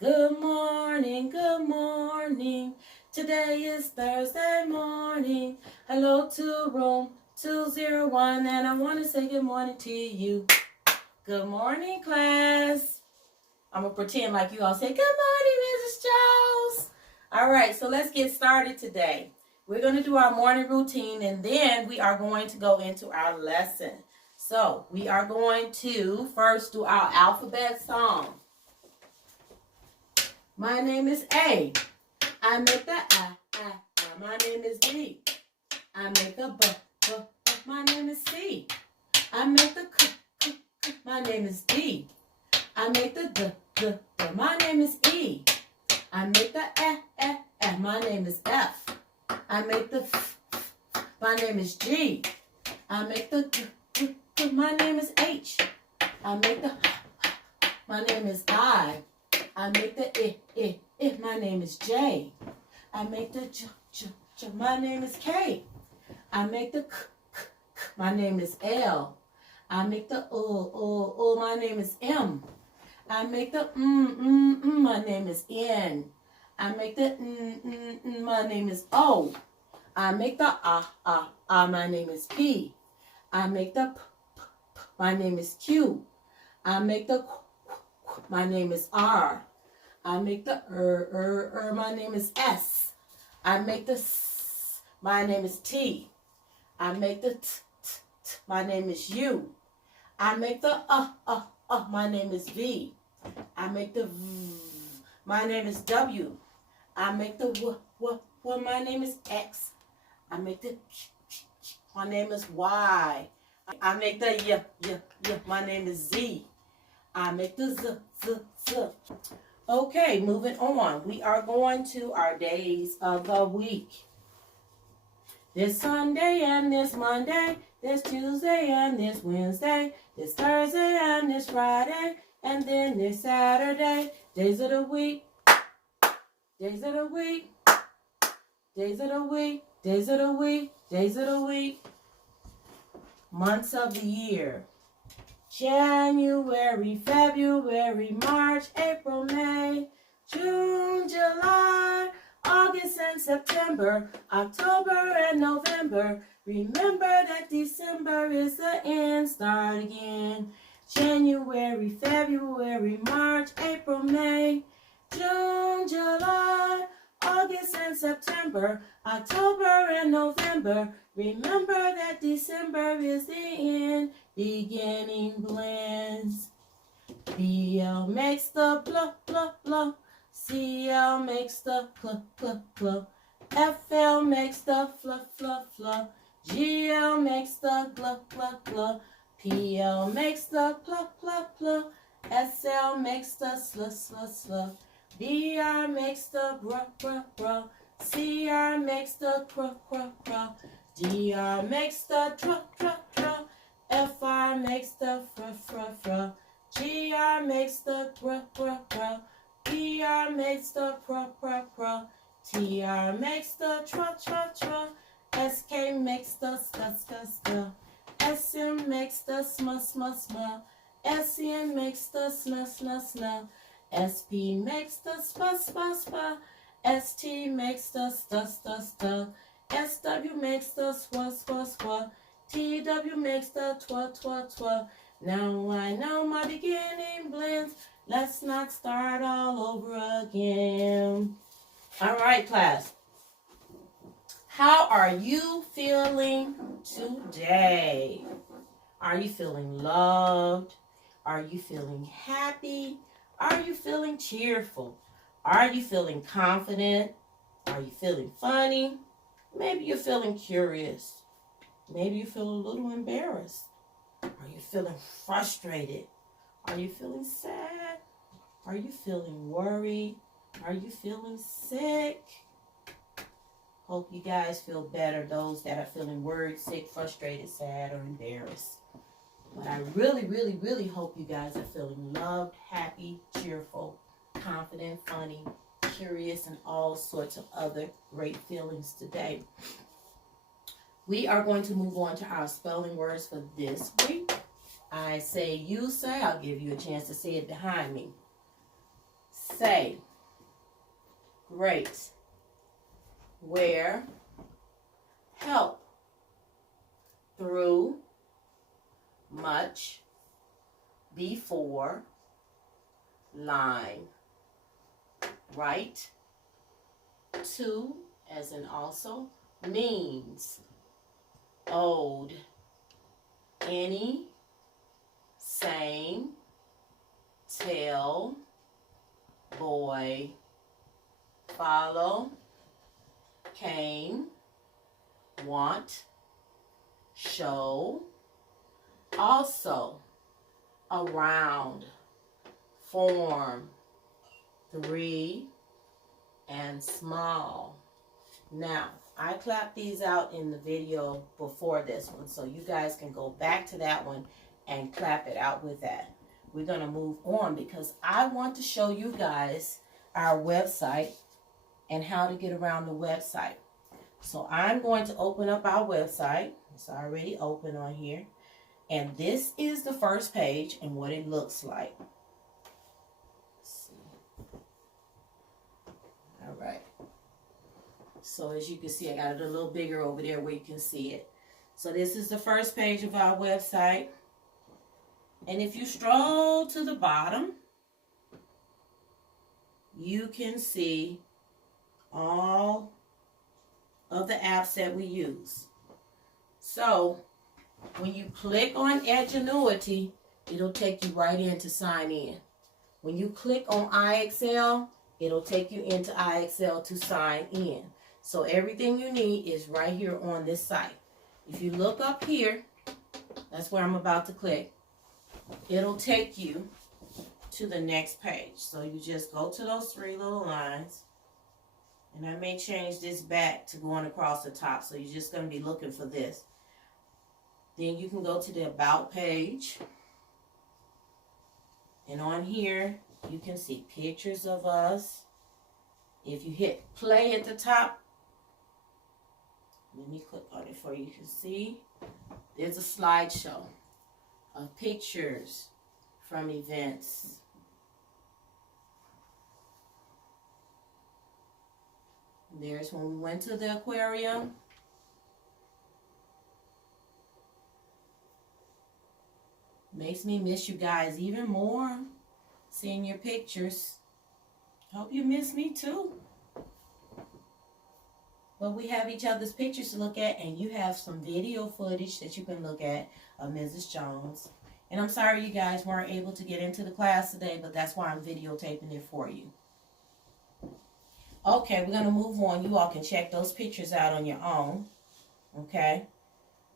Good morning, good morning. Today is Thursday morning. Hello to room 201, and I want to say good morning to you. Good morning, class. I'm going to pretend like you all say, good morning, Mrs. Jones. All right, so let's get started today. We're going to do our morning routine, and then we are going to go into our lesson. So we are going to first do our alphabet song. My name is A. I make the I. My name is B. I make the B. My name is C. I make the K. My name is D. I make the D. My name is E. I make the E. My name is F. I make the F. My name is G. I make the G. My name is H. I make the H. My name is I. I make the I. My name is J. I make the J. My name is K. I make the K. My name is L. I make the O. My name is M. I make the my name is N. I make the my name is O. I make the my name is P. I make the P. My name is Q. I make the Q. My name is R. I make the my name is S. I make the S. My name is T. I make the T. My name is U. I make the my name is V. I make the V. My name is W. I make the W. My name is X. I make the my name is Y. I make the Y. My name is Z. I make the Z. Okay, moving on. We are going to our days of the week. This Sunday and this Monday, this Tuesday and this Wednesday, this Thursday and this Friday, and then this Saturday. Days of the week. Days of the week. Days of the week. Days of the week. Days of the week. Months of the year. January, February, March, April, May, June, July, August and September, October and November. Remember that December is the end. Start again. January, February, March, April, May, June, July, August and September, October and November. Remember that December is the end. Beginning blends. BL makes the blah, blah, blah. CL makes the cl, cl, cl. FL makes the fluff, fluff, fluff. GL makes the gluh, gluh, gluh. PL makes the pluh, pluh, pluh. SL makes the sluh, sluh, sluh. BR makes the bruh, bruh, bruh. CR makes the cruh, cruh, cruh. DR makes the truh, truh, truh. FR makes the fruh, fruh, fruh. GR makes the gruh, gruh, gruh. PR makes the pruh, pruh, pruh. TR makes the truh, truh, truh. SK makes the skuh, skuh, skuh. SM makes the smuh, smuh, smuh. SN makes the snuh, snuh, snuh. SP makes the spuh, spuh, spuh. ST makes the stuh, stuh, stuh. SW makes the swah, swah, swah. TW makes the twa, twa, twa. Now I know my beginning blends. Let's not start all over again. All right, class. How are you feeling today? Are you feeling loved? Are you feeling happy? Are you feeling cheerful? Are you feeling confident? Are you feeling funny? Maybe you're feeling curious. Maybe you feel a little embarrassed. Are you feeling frustrated? Are you feeling sad? Are you feeling worried? Are you feeling sick? Hope you guys feel better, those that are feeling worried, sick, frustrated, sad, or embarrassed. But I really, really, really hope you guys are feeling loved, happy, cheerful, confident, funny, curious, and all sorts of other great feelings today. We are going to move on to our spelling words for this week. I say, you say, I'll give you a chance to say it behind me. say, great, where, help, through, much, before, line, right, to, as in also, means, owed, any, same, tell, boy, follow, came, want, show, also, around, form, 3, and small. Now, I clapped these out in the video before this one, so you guys can go back to that one and clap it out with that. We're going to move on because I want to show you guys our website and how to get around the website. So I'm going to open up our website. It's already open on here. And this is the first page and what it looks like. Let's see. All right. So as you can see, I got it a little bigger over there where you can see it. So this is the first page of our website. And if you stroll to the bottom, you can see all of the apps that we use. So when you click on Edgenuity, it'll take you right in to sign in. When you click on iExcel, it'll take you into iExcel to sign in. So everything you need is right here on this site. If you look up here, that's where I'm about to click. It'll take you to the next page. So you just go to those 3 little lines. And I may change this back to going across the top. So you're just going to be looking for this. Then you can go to the About page. And on here, you can see pictures of us. If you hit play at the top, let me click on it for you to see. There's a slideshow of pictures from events. There's when we went to the aquarium. Makes me miss you guys even more, seeing your pictures. Hope you miss me too. But we have each other's pictures to look at, and you have some video footage that you can look at of Mrs. Jones. And I'm sorry you guys weren't able to get into the class today, but that's why I'm videotaping it for you. Okay, we're going to move on. You all can check those pictures out on your own. Okay.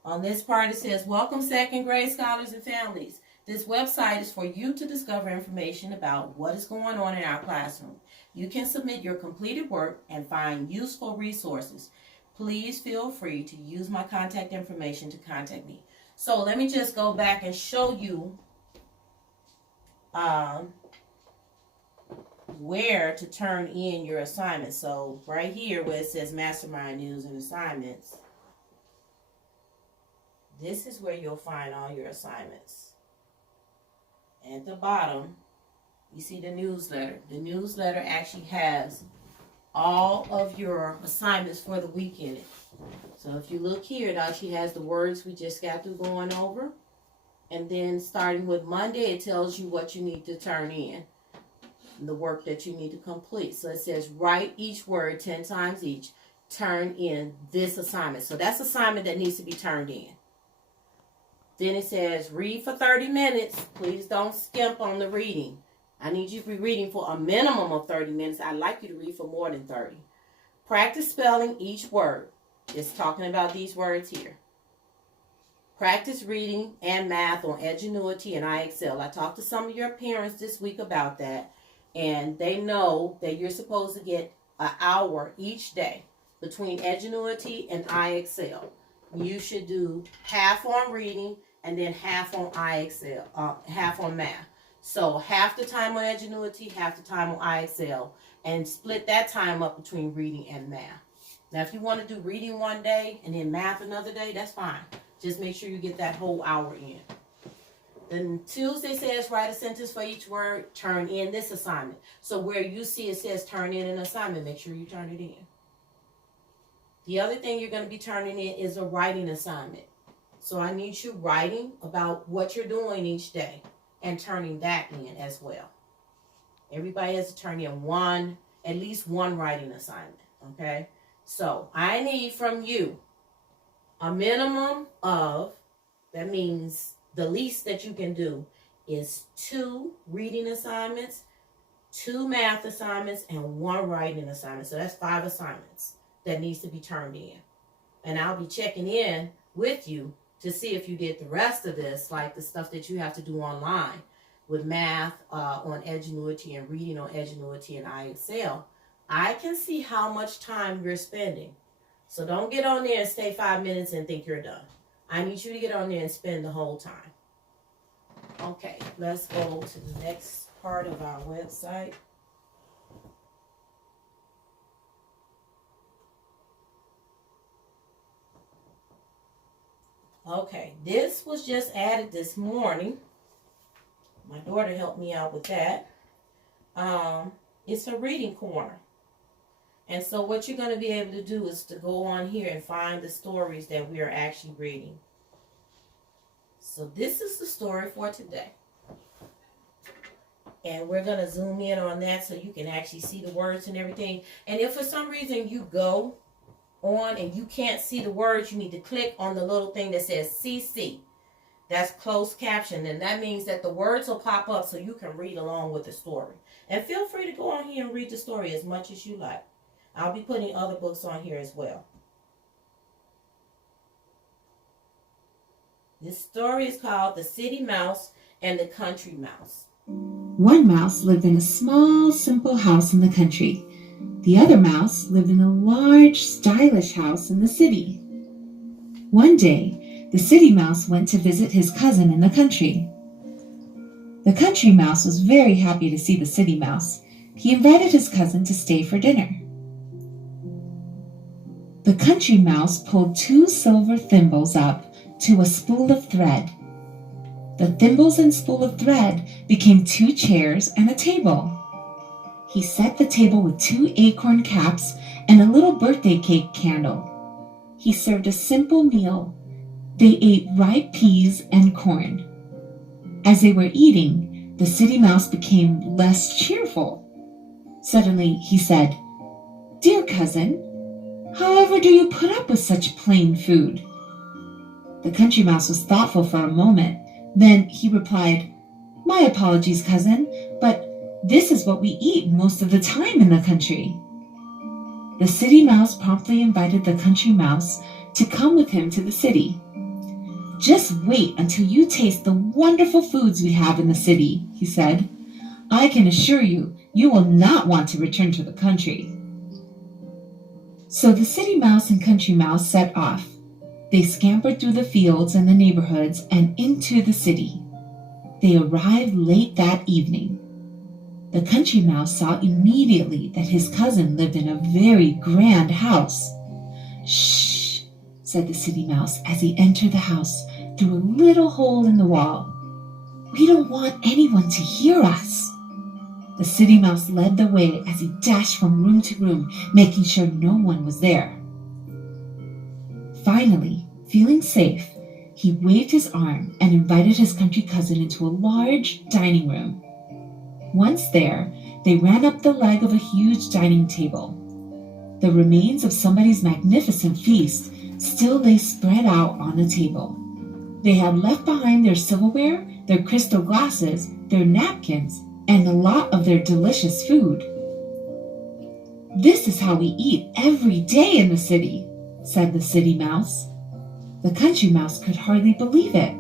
On this part, it says, welcome second grade scholars and families. This website is for you to discover information about what is going on in our classroom. You can submit your completed work and find useful resources. Please feel free to use my contact information to contact me. So let me just go back and show you where to turn in your assignments. So right here where it says Mastermind News and Assignments, this is where you'll find all your assignments. At the bottom, you see the newsletter. The newsletter actually has all of your assignments for the week in it. So if you look here, it actually has the words we just got through going over. And then starting with Monday, it tells you what you need to turn in, the work that you need to complete. So it says write each word 10 times each. Turn in this assignment. So that's assignment that needs to be turned in. Then it says read for 30 minutes. Please don't skimp on the reading. I need you to be reading for a minimum of 30 minutes. I'd like you to read for more than 30. Practice spelling each word. It's talking about these words here. Practice reading and math on Edgenuity and iExcel. I talked to some of your parents this week about that, and they know that you're supposed to get an hour each day between Edgenuity and iExcel. You should do half on reading and then half on iExcel, half on math. So half the time on Edgenuity, half the time on iExcel, and split that time up between reading and math. Now, if you want to do reading one day and then math another day, that's fine. Just make sure you get that whole hour in. Then Tuesday says write a sentence for each word, turn in this assignment. So where you see it says turn in an assignment, make sure you turn it in. The other thing you're going to be turning in is a writing assignment. So I need you writing about what you're doing each day and turning that in as well. Everybody has to turn in at least one writing assignment, okay? So I need from you a minimum of, that means the least that you can do is 2 reading assignments, 2 math assignments, and 1 writing assignment. So that's 5 assignments that needs to be turned in. And I'll be checking in with you to see if you did the rest of this, like the stuff that you have to do online with math on Edgenuity and reading on Edgenuity and iExcel. I can see how much time you're spending. So don't get on there and stay 5 minutes and think you're done. I need you to get on there and spend the whole time. Okay, let's go to the next part of our website. Okay, this was just added this morning. My daughter helped me out with that. It's a reading corner. And so what you're going to be able to do is to go on here and find the stories that we are actually reading. So this is the story for today. And we're going to zoom in on that so you can actually see the words and everything. And if for some reason you go on and you can't see the words, you need to click on the little thing that says CC. That's closed caption. And that means that the words will pop up so you can read along with the story. And feel free to go on here and read the story as much as you like. I'll be putting other books on here as well. This story is called The City Mouse and the Country Mouse. One mouse lived in a small, simple house in the country. The other mouse lived in a large, stylish house in the city. One day, the city mouse went to visit his cousin in the country. The country mouse was very happy to see the city mouse. He invited his cousin to stay for dinner. The country mouse pulled 2 silver thimbles up to a spool of thread. The thimbles and spool of thread became 2 chairs and a table. He set the table with 2 acorn caps and a little birthday cake candle. He served a simple meal. They ate ripe peas and corn. As they were eating, the city mouse became less cheerful. Suddenly he said, "Dear cousin, however do you put up with such plain food?" The country mouse was thoughtful for a moment. Then he replied, "My apologies, cousin, but this is what we eat most of the time in the country." The city mouse promptly invited the country mouse to come with him to the city. "Just wait until you taste the wonderful foods we have in the city," he said. "I can assure you, you will not want to return to the country." So the city mouse and country mouse set off. They scampered through the fields and the neighborhoods and into the city. They arrived late that evening. The country mouse saw immediately that his cousin lived in a very grand house. "Shh," said the city mouse as he entered the house through a little hole in the wall. "We don't want anyone to hear us." The city mouse led the way as he dashed from room to room, making sure no one was there. Finally, feeling safe, he waved his arm and invited his country cousin into a large dining room. Once there, they ran up the leg of a huge dining table. The remains of somebody's magnificent feast still lay spread out on the table. They had left behind their silverware, their crystal glasses, their napkins, and a lot of their delicious food. "This is how we eat every day in the city," said the city mouse. The country mouse could hardly believe it.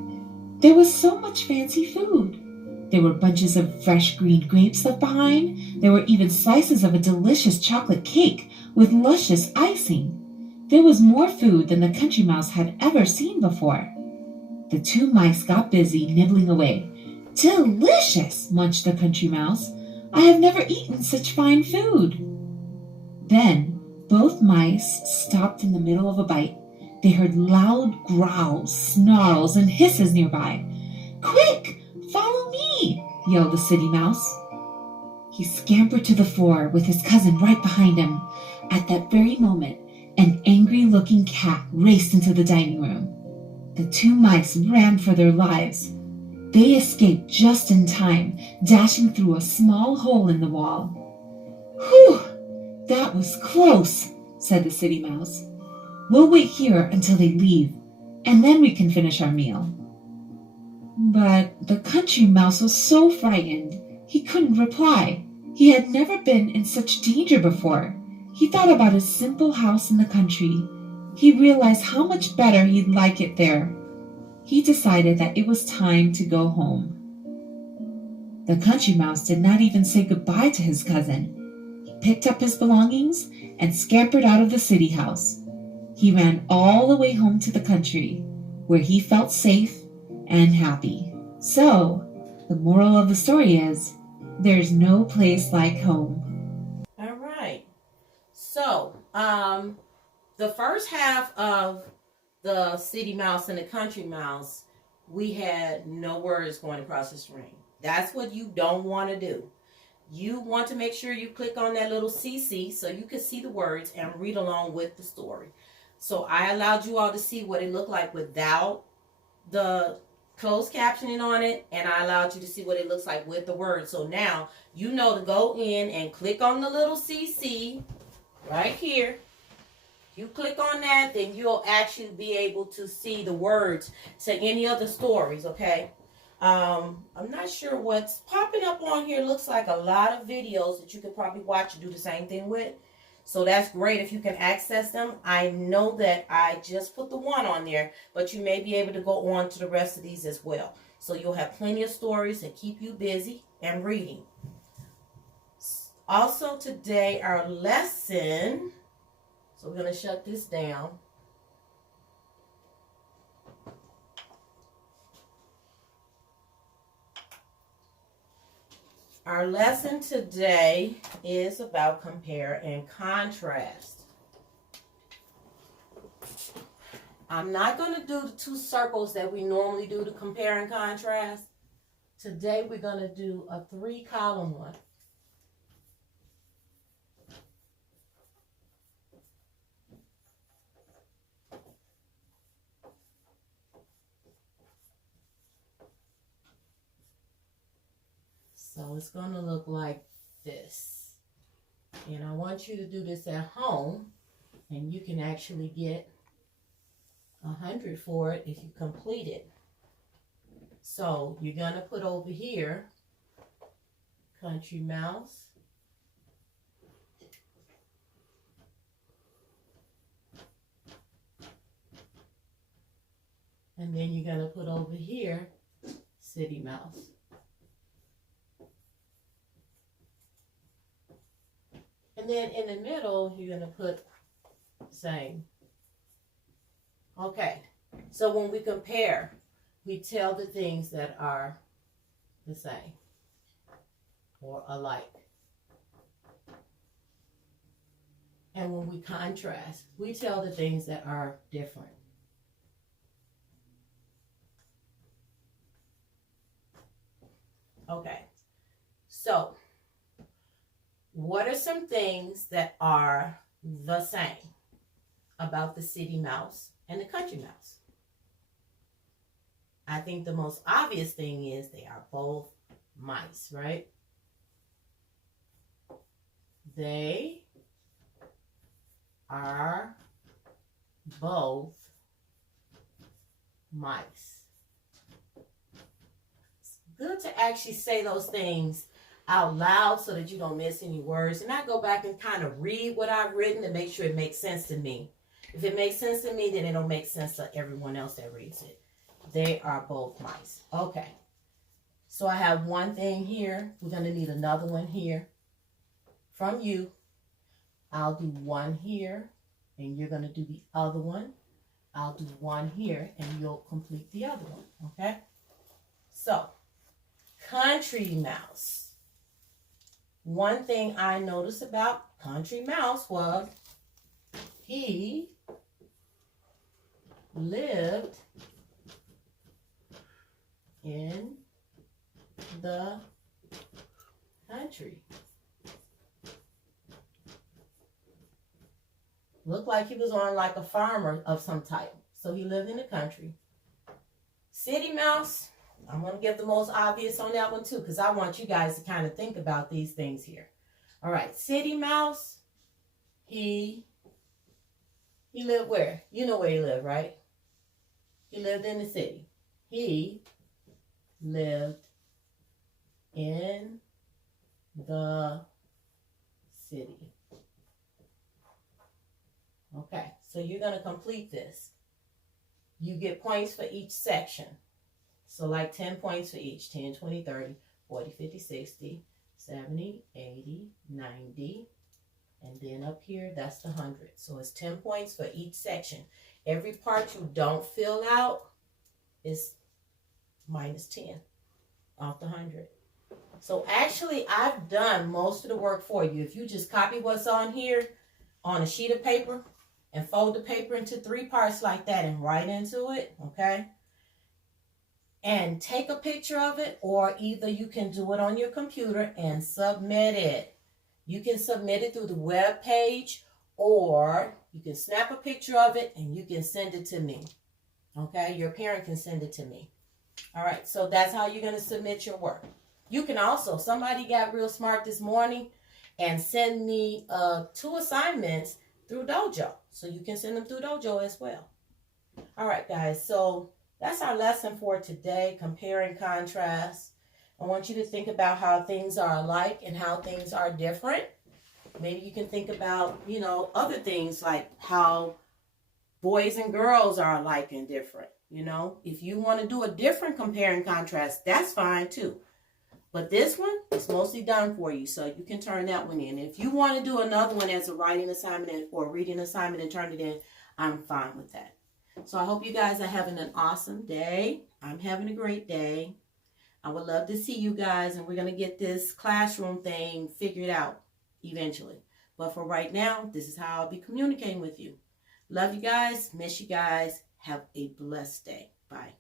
There was so much fancy food. There were bunches of fresh green grapes left behind. There were even slices of a delicious chocolate cake with luscious icing. There was more food than the country mouse had ever seen before. The 2 mice got busy nibbling away. "Delicious," munched the country mouse. "I have never eaten such fine food." Then both mice stopped in the middle of a bite. They heard loud growls, snarls, and hisses nearby. "Quick! yelled the city mouse. He scampered to the floor with his cousin right behind him. At that very moment, an angry-looking cat raced into the dining room. The two mice ran for their lives. They escaped just in time, dashing through a small hole in the wall. "Whew! That was close," said the city mouse. "We'll wait here until they leave, and then we can finish our meal." But the country mouse was so frightened, he couldn't reply. He had never been in such danger before. He thought about his simple house in the country. He realized how much better he'd like it there. He decided that it was time to go home. The country mouse did not even say goodbye to his cousin. He picked up his belongings and scampered out of the city house. He ran all the way home to the country, where he felt safe and happy. So, the moral of the story is, there's no place like home. All right. So, the first half of the city mouse and the country mouse, we had no words going across the screen. That's what you don't want to do. You want to make sure you click on that little CC so you can see the words and read along with the story. So I allowed you all to see what it looked like without the closed captioning on it, and I allowed you to see what it looks like with the words. So now you know to go in and click on the little CC right here. You click on that, then you'll actually be able to see the words to any of the stories, okay? I'm not sure what's popping up on here. Looks like a lot of videos that you could probably watch and do the same thing with. So that's great if you can access them. I know that I just put the one on there, but you may be able to go on to the rest of these as well. So you'll have plenty of stories that keep you busy and reading. Also today, our lesson, so we're going to shut this down. Our lesson today is about compare and contrast. I'm not going to do the two circles that we normally do to compare and contrast. Today we're going to do a 3-column one. So it's going to look like this. And I want you to do this at home, and you can actually get 100 for it if you complete it. So you're going to put over here, country mouse. And then you're going to put over here, city mouse. And then in the middle, you're going to put same. Okay, so when we compare, we tell the things that are the same or alike. And when we contrast, we tell the things that are different. Okay, so what are some things that are the same about the city mouse and the country mouse? I think the most obvious thing is they are both mice, right? They are both mice. It's good to actually say those things out loud so that you don't miss any words. And I go back and kind of read what I've written to make sure it makes sense to me. If it makes sense to me, then it'll make sense to everyone else that reads it. They are both mice. Okay. So I have one thing here. We're going to need another one here from you. I'll do one here, and you're going to do the other one. I'll do one here, and you'll complete the other one. Okay? So, country mouse. One thing I noticed about country mouse was he lived in the country. Looked like he was on like a farmer of some type. So he lived in the country. City mouse, I'm going to give the most obvious on that one too, because I want you guys to kind of think about these things here. All right, city mouse, he lived where? You know where he lived, right? He lived in the city. He lived in the city. Okay, so you're going to complete this. You get points for each section. So like 10 points for each. 10, 20, 30, 40, 50, 60, 70, 80, 90. And then up here, that's the 100. So it's 10 points for each section. Every part you don't fill out is minus 10 off the 100. So actually, I've done most of the work for you. If you just copy what's on here on a sheet of paper and fold the paper into 3 parts like that and write into it, okay? And take a picture of it, or either you can do it on your computer and submit it. You can submit it through the web page, or you can snap a picture of it and you can send it to me. Okay, your parent can send it to me. All right, so that's how you're going to submit your work. You can also, somebody got real smart this morning and send me 2 assignments through Dojo. So you can send them through Dojo as well. All right, guys, so that's our lesson for today, compare and contrast. I want you to think about how things are alike and how things are different. Maybe you can think about, other things like how boys and girls are alike and different. If you want to do a different compare and contrast, that's fine too. But this one is mostly done for you, so you can turn that one in. If you want to do another one as a writing assignment or reading assignment and turn it in, I'm fine with that. So I hope you guys are having an awesome day. I'm having a great day. I would love to see you guys, and we're going to get this classroom thing figured out eventually. But for right now, this is how I'll be communicating with you. Love you guys. Miss you guys. Have a blessed day. Bye.